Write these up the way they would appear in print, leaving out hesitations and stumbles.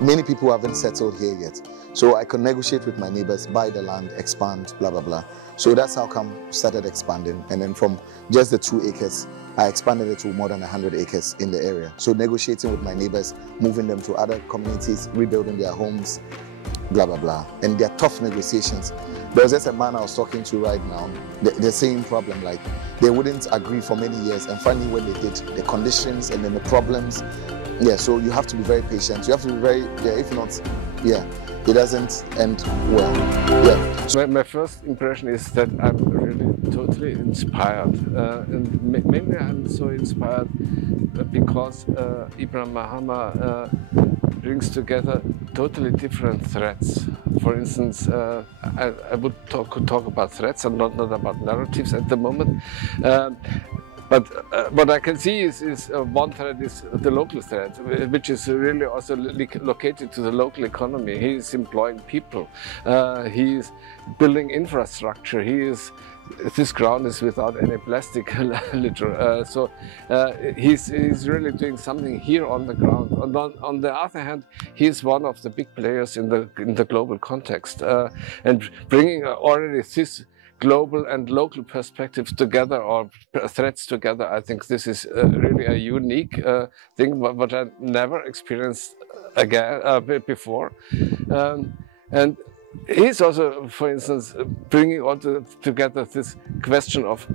many people haven't settled here yet. So I could negotiate with my neighbors, buy the land, expand, blah, blah, blah. So that's how come started expanding. And then from just the 2 acres, I expanded it to more than 100 acres in the area. So negotiating with my neighbors, moving them to other communities, rebuilding their homes, blah, blah, blah. And they're tough negotiations. There was just a man I was talking to right now, the same problem, like they wouldn't agree for many years, and finally when they did, the conditions and then the problems, yeah, so you have to be very patient. You have to be very, yeah, if not, yeah, it doesn't end well, yeah. My first impression is that I'm really totally inspired, and mainly I'm so inspired because Ibrahim Mahama brings together totally different threats. For instance, I would talk about threats and not about narratives at the moment. But what I can see is one threat is the local threat, which is really also located to the local economy. He is employing people. He is building infrastructure. This ground is without any plastic litter. So he's really doing something here on the ground. On the other hand, he's one of the big players in the global context, and bringing already this global and local perspectives together, or threats together. I think this is really a unique thing, what I never experienced again before. And he's also, for instance, bringing all together this question of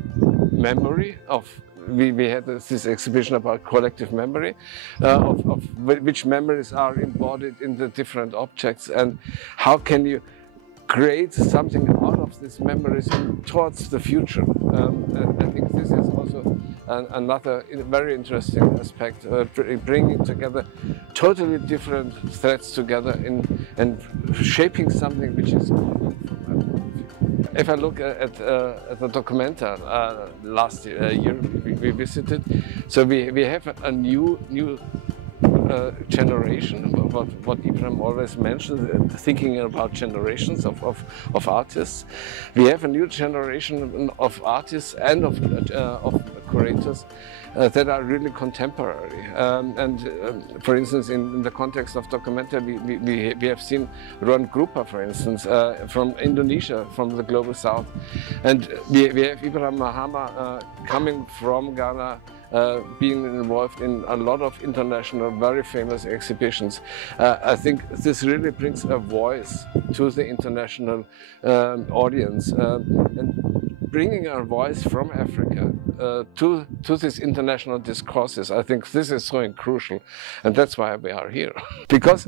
memory, we had this exhibition about collective memory, of which memories are embodied in the different objects, and how can you create something out of these memories towards the future. I think this is also another very interesting aspect, bringing together totally different threads together and shaping something which is unique from my point of view. If I look at the documenta last year we visited, so we have a new generation, what Ibrahim always mentioned, thinking about generations of artists. We have a new generation of artists and of curators that are really contemporary. For instance, in the context of documenta, we have seen Ron Grupa, for instance, from Indonesia, from the global south. And we have Ibrahim Mahama coming from Ghana, being involved in a lot of international, very famous exhibitions. I think this really brings a voice to the international audience, and bringing a voice from Africa to these international discourses. I think this is so crucial, and that's why we are here. Because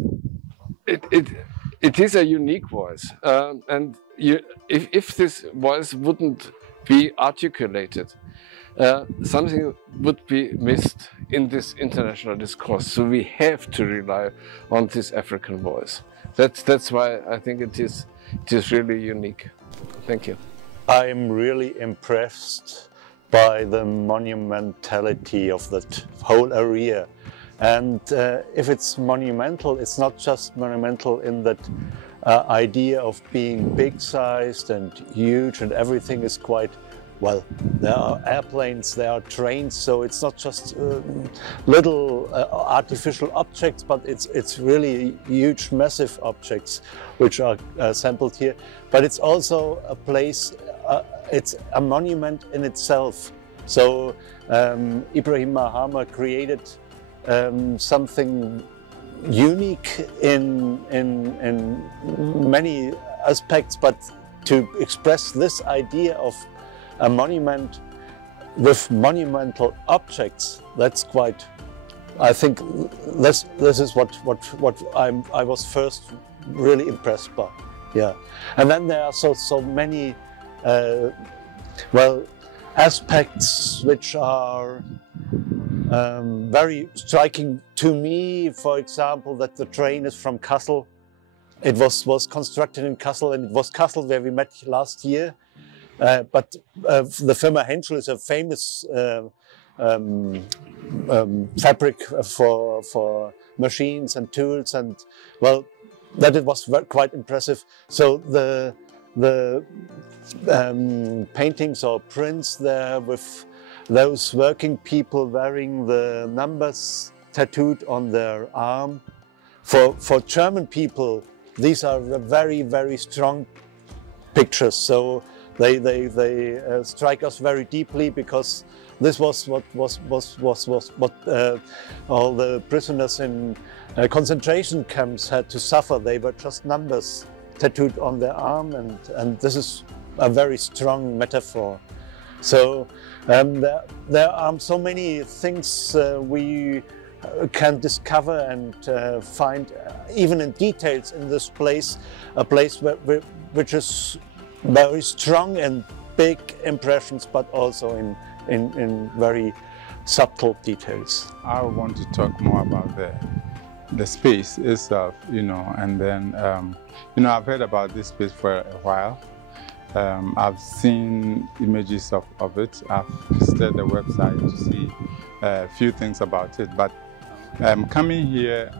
it is a unique voice, and if this voice wouldn't be articulated, something would be missed in this international discourse. So we have to rely on this African voice. That's why I think it is really unique. Thank you. I'm really impressed by the monumentality of that whole area. And if it's monumental, it's not just monumental in that idea of being big-sized and huge, and everything is quite, well, there are airplanes, there are trains, so it's not just little artificial objects, but it's really huge, massive objects which are assembled here. But it's also a place, it's a monument in itself. So Ibrahim Mahama created something unique in many aspects, but to express this idea of a monument with monumental objects, that's quite, I think this is what I was first really impressed by. Yeah. And then there are so many well, aspects which are very striking to me. For example, that the train is from Kassel. It was constructed in Kassel, and it was Kassel where we met last year. But the firma Henschel is a famous fabric for machines and tools, and well, that it was quite impressive. So the paintings or prints there with those working people wearing the numbers tattooed on their arm for German people, these are very, very strong pictures. So they strike us very deeply, because this was what all the prisoners in concentration camps had to suffer. They were just numbers tattooed on their arm, and this is a very strong metaphor. So there are so many things we can discover and find, even in details in this place, a place which is very strong and big impressions, but also in very subtle details. I want to talk more about the space itself, and then, I've heard about this space for a while. I've seen images of it. I've visited the website to see a few things about it, but coming here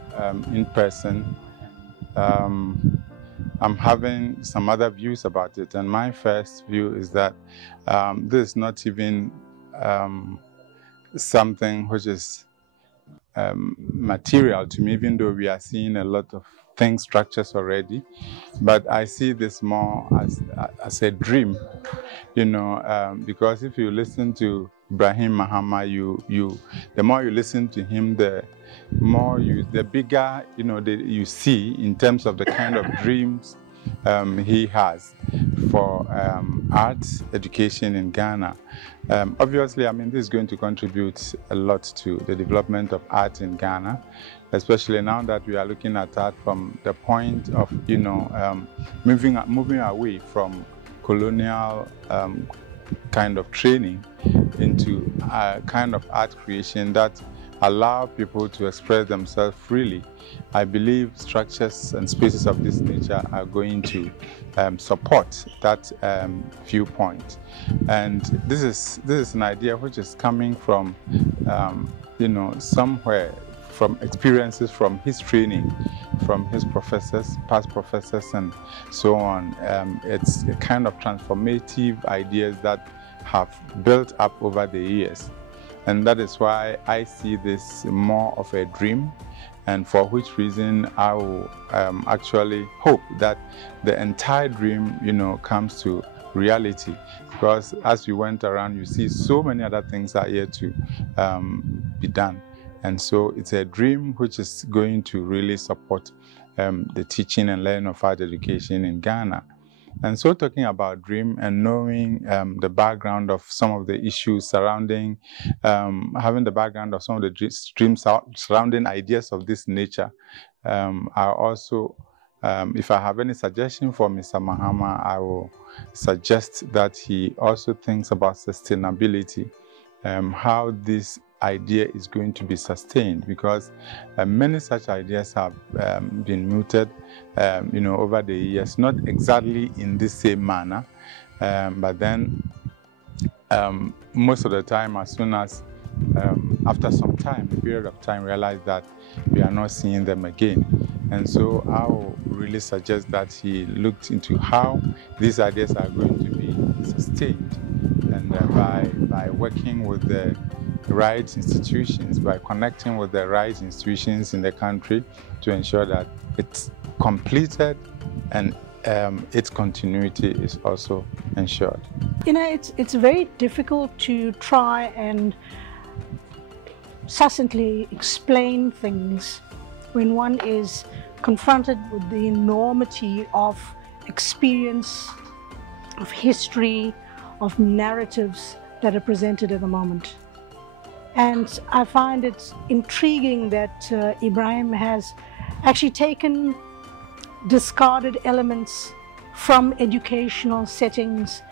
in person, I'm having some other views about it. And my first view is that this is not even something which is material to me, even though we are seeing a lot of things, structures already. But I see this more as a dream, because if you listen to Ibrahim Mahama, the more you listen to him, the bigger, you see in terms of the kind of dreams he has for arts education in Ghana. Obviously, this is going to contribute a lot to the development of art in Ghana, especially now that we are looking at art from the point of, moving away from colonial kind of training into a kind of art creation that allow people to express themselves freely. I believe structures and spaces of this nature are going to support that viewpoint. And this is an idea which is coming from, somewhere, from experiences from his training, from his professors, past professors, and so on. It's a kind of transformative ideas that have built up over the years. And that is why I see this more of a dream, and for which reason I will actually hope that the entire dream, comes to reality. Because as you went around, you see so many other things are here to be done. And so it's a dream which is going to really support the teaching and learning of art education in Ghana. And so talking about dream and knowing the background of some of the issues surrounding, having the background of some of the dreams surrounding ideas of this nature, I also, if I have any suggestion for Mr. Mahama, I will suggest that he also thinks about sustainability, how this idea is going to be sustained, because many such ideas have been mooted, over the years, not exactly in the same manner, but then most of the time, as soon as after some time, a period of time, realize that we are not seeing them again. And so I will really suggest that he looked into how these ideas are going to be sustained, and by working with the right institutions, by connecting with the right institutions in the country to ensure that it's completed and its continuity is also ensured. It's very difficult to try and succinctly explain things when one is confronted with the enormity of experience, of history, of narratives that are presented at the moment. And I find it intriguing that Ibrahim has actually taken discarded elements from educational settings,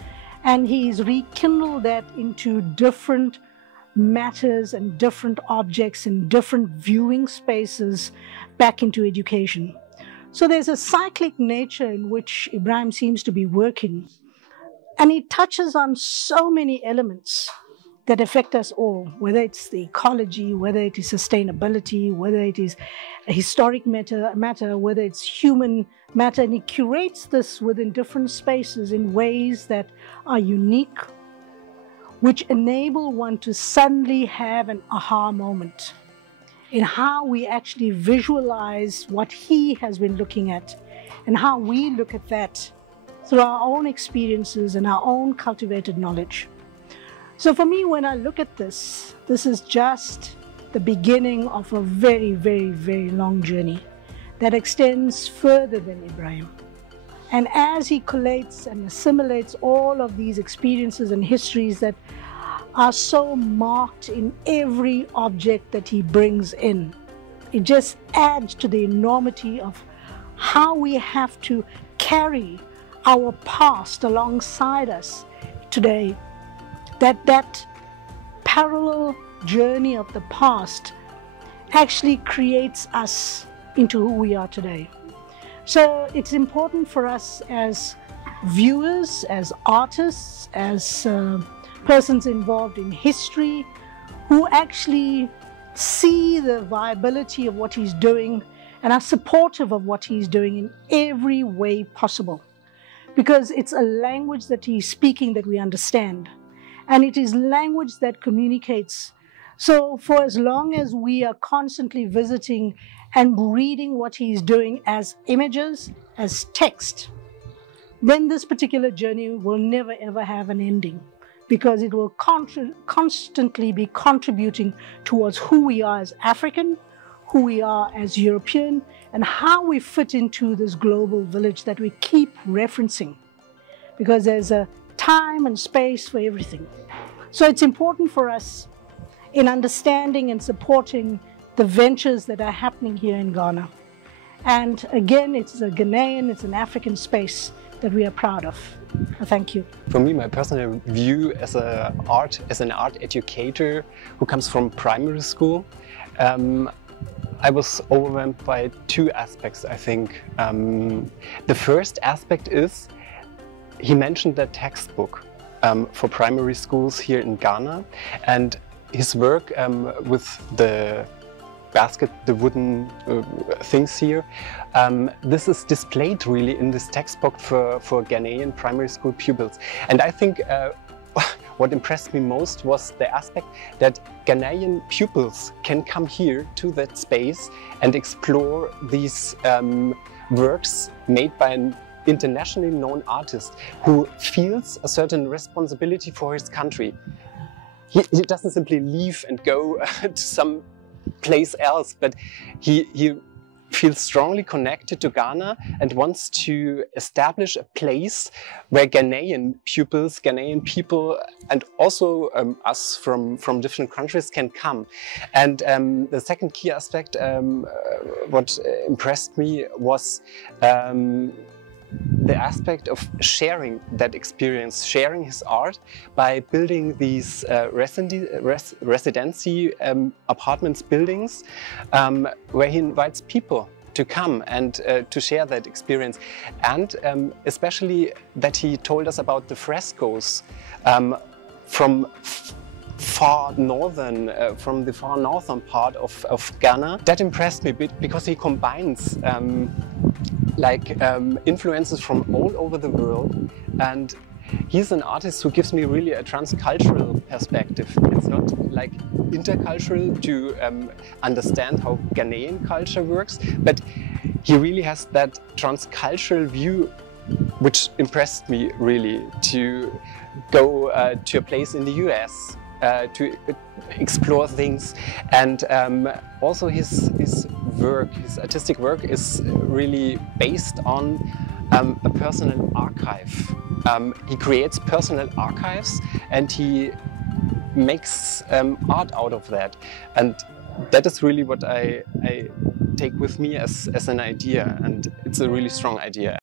and he's rekindled that into different matters and different objects and different viewing spaces back into education. So there's a cyclic nature in which Ibrahim seems to be working, and he touches on so many elements that affect us all, whether it's the ecology, whether it is sustainability, whether it is a historic matter, whether it's human matter, and he curates this within different spaces in ways that are unique, which enable one to suddenly have an aha moment. in how we actually visualize what he has been looking at and how we look at that through our own experiences and our own cultivated knowledge. So for me, when I look at this, this is just the beginning of a very, very, very long journey that extends further than Ibrahim. And as he collates and assimilates all of these experiences and histories that are so marked in every object that he brings in, it just adds to the enormity of how we have to carry our past alongside us today. That parallel journey of the past actually creates us into who we are today. So it's important for us as viewers, as artists, as persons involved in history, who actually see the viability of what he's doing and are supportive of what he's doing in every way possible. Because it's a language that he's speaking that we understand. And it is language that communicates. So for as long as we are constantly visiting and reading what he's doing as images, as text, then this particular journey will never ever have an ending, because it will constantly be contributing towards who we are as African, who we are as European, and how we fit into this global village that we keep referencing, because there's a time and space for everything. So it's important for us in understanding and supporting the ventures that are happening here in Ghana. And again, it's a Ghanaian, it's an African space that we are proud of. Thank you. For me, my personal view as an art educator who comes from primary school, I was overwhelmed by two aspects, I think. The first aspect is, he mentioned the textbook for primary schools here in Ghana, and his work with the basket, the wooden things here. This is displayed really in this textbook for Ghanaian primary school pupils. And I think what impressed me most was the aspect that Ghanaian pupils can come here to that space and explore these works made by an internationally known artist who feels a certain responsibility for his country. He doesn't simply leave and go to some place else, but he feels strongly connected to Ghana and wants to establish a place where Ghanaian pupils, Ghanaian people, and also us from different countries can come. And the second key aspect, what impressed me was the aspect of sharing that experience, sharing his art by building these residency apartments, buildings, where he invites people to come and to share that experience. And especially that he told us about the frescoes from far northern, from the far northern part of Ghana. That impressed me a bit because he combines influences from all over the world, and he's an artist who gives me really a transcultural perspective. It's not like intercultural to understand how Ghanaian culture works, but he really has that transcultural view, which impressed me really, to go to a place in the US to explore things. And also his work, his artistic work is really based on a personal archive. He creates personal archives and he makes art out of that. And that is really what I take with me as an idea, and it's a really strong idea.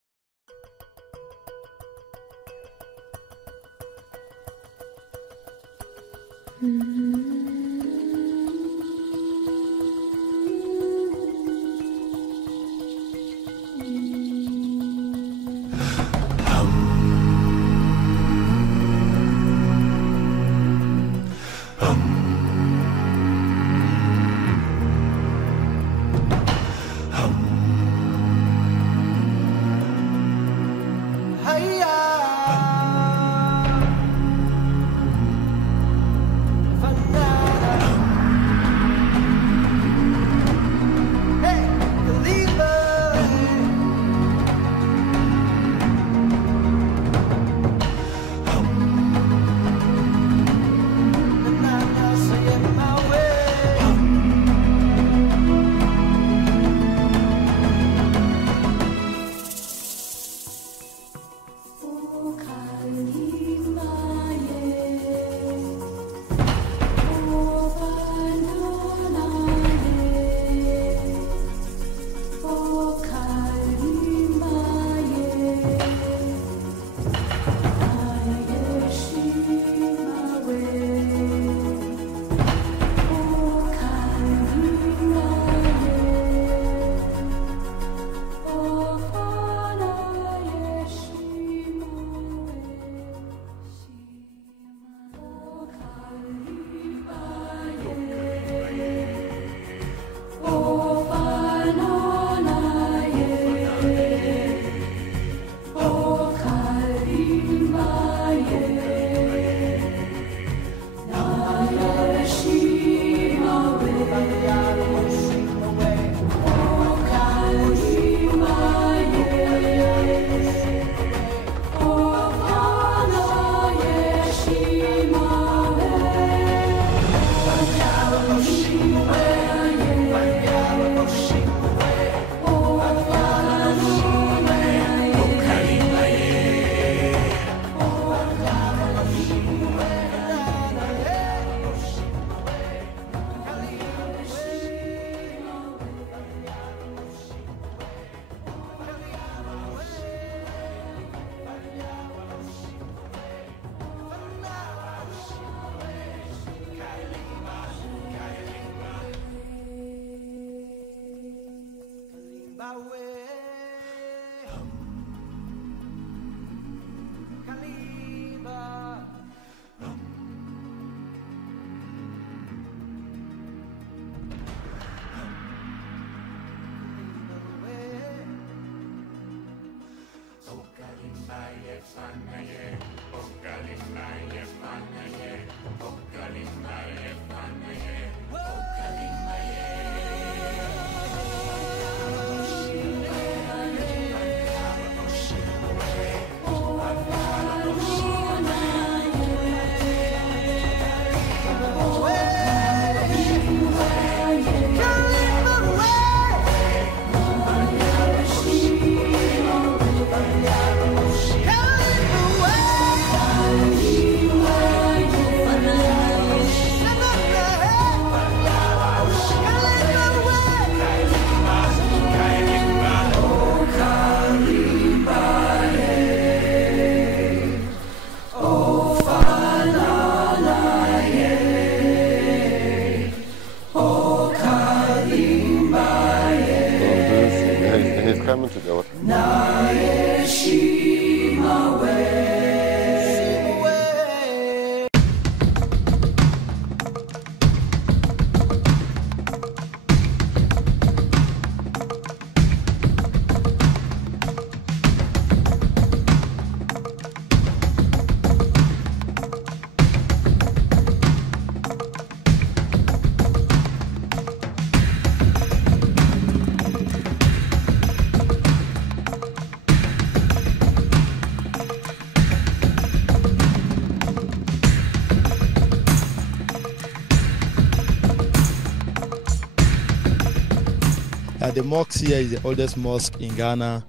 the mosque here is the oldest mosque in Ghana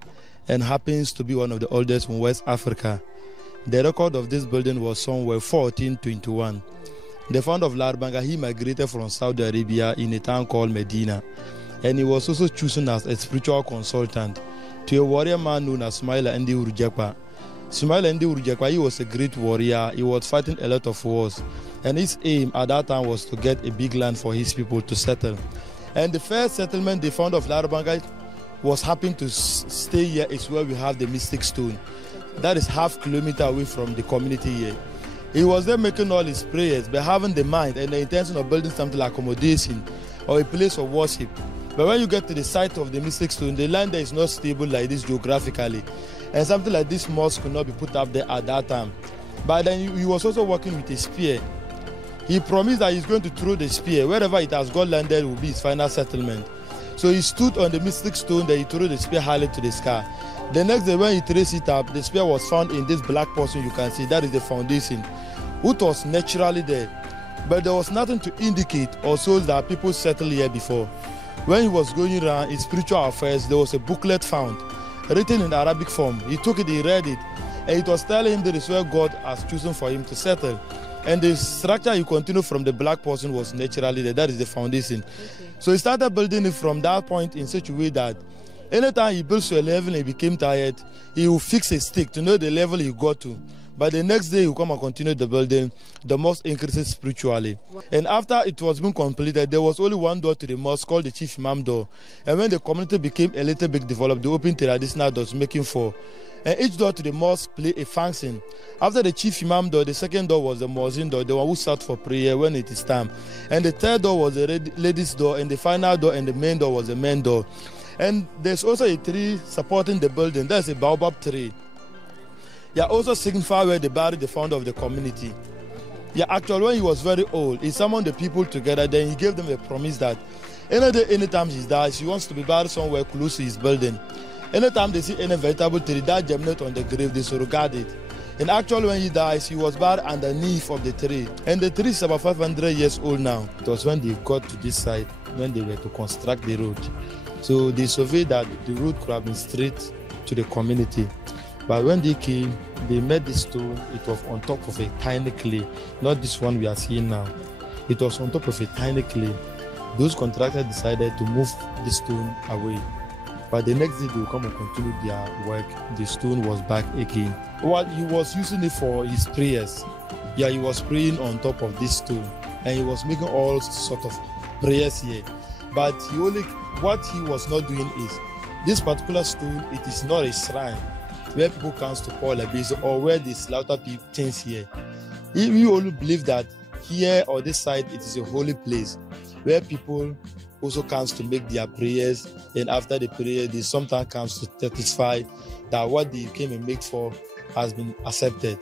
and happens to be one of the oldest in West Africa. The record of this building was somewhere 1421. The founder of Larbanga, he migrated from Saudi Arabia in a town called Medina, and he was also chosen as a spiritual consultant to a warrior man known as Smaila Ndi Urujekwa. Smaila Ndi Urujekwa, he was a great warrior. He was fighting a lot of wars, and his aim at that time was to get a big land for his people to settle. And the first settlement the founder of Larbanga was happening to stay here is where we have the Mystic Stone. That is half kilometer away from the community here. He was there making all his prayers, but having the mind and the intention of building something like accommodation or a place of worship. But when you get to the site of the Mystic Stone, the land there is not stable like this geographically. And something like this mosque could not be put up there at that time. But then he was also working with a spear. He promised that he's going to throw the spear. Wherever it has got landed will be his final settlement. So he stood on the Mystic Stone, then he threw the spear highly to the sky. The next day when he traced it up, the spear was found in this black portion you can see. That is the foundation, which was naturally there. But there was nothing to indicate or show that people settled here before. When he was going around his spiritual affairs, there was a booklet found, written in Arabic form. He took it, he read it, and it was telling him that is where God has chosen for him to settle. And the structure he continued from the black portion was naturally there. That is the foundation. Okay. So he started building it from that point in such a way that anytime he builds to a level and he became tired, he will fix a stick to know the level he got to. But the next day he will come and continue the building. The mosque increases spiritually. And after it was being completed, there was only one door to the mosque called the Chief Imam door. And when the community became a little bit developed, they opened traditional doors, making 4. And each door to the mosque played a function. After the Chief Imam door, the second door was the Muezzin door, the one who sat for prayer when it is time. And the third door was the ladies' door, and the final door and the main door was the main door. And there's also a tree supporting the building. That's a baobab tree. They also signify where they buried the founder of the community. Yeah, actually, when he was very old, he summoned the people together. Then he gave them a promise that anytime he dies, he wants to be buried somewhere close to his building. Anytime they see any vegetable tree that germinate on the grave, they should regard it. And actually, when he dies, he was buried underneath of the tree. And the tree is about 500 years old now. It was when they got to this side, when they were to construct the road. So they surveyed that the road could have been straight to the community. But when they came, they met this stone. It was on top of a tiny clay, not this one we are seeing now. It was on top of a tiny clay. Those contractors decided to move the stone away. But the next day they will come and continue their work. The stone was back again. What he was using it for his prayers. Yeah, he was praying on top of this stone, and he was making all sort of prayers here. But what he was not doing is this particular stone. It is not a shrine where people come to pour libation or where they slaughter things here. We only believe that here or this side it is a holy place where people also comes to make their prayers, and after the prayer they sometimes comes to satisfy that what they came and make for has been accepted.